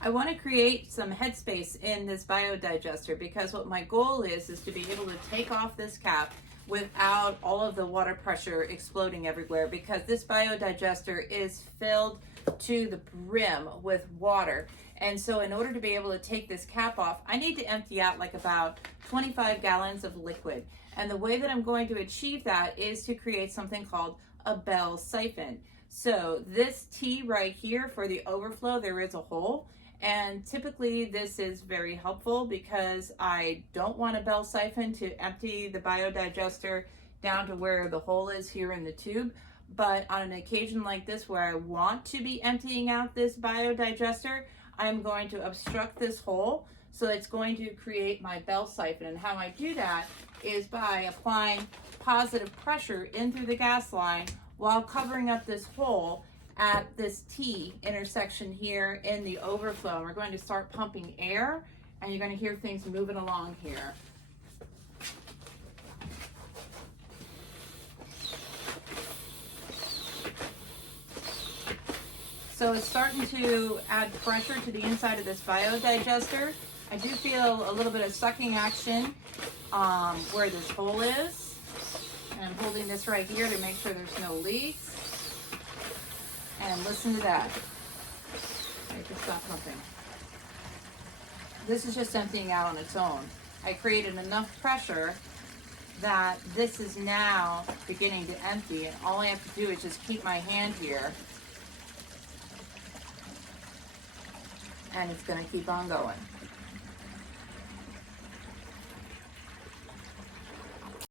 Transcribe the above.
I want to create some headspace in this biodigester because what my goal is to be able to take off this cap without all of the water pressure exploding everywhere, because this biodigester is filled to the brim with water. And so in order to be able to take this cap off, I need to empty out like about 25 gallons of liquid. And the way that I'm going to achieve that is to create something called a bell siphon. So this T right here for the overflow, there is a hole. And typically this is very helpful because I don't want a bell siphon to empty the biodigester down to where the hole is here in the tube. But on an occasion like this where I want to be emptying out this biodigester, I'm going to obstruct this hole. So it's going to create my bell siphon. And how I do that is by applying positive pressure in through the gas line while covering up this hole at this T intersection here in the overflow. We're going to start pumping air, and you're going to hear things moving along here. So it's starting to add pressure to the inside of this biodigester. I do feel a little bit of sucking action where this hole is. And I'm holding this right here to make sure there's no leaks. And listen to that. I just stopped pumping. This is just emptying out on its own. I created enough pressure that this is now beginning to empty, and all I have to do is just keep my hand here, and it's going to keep on going.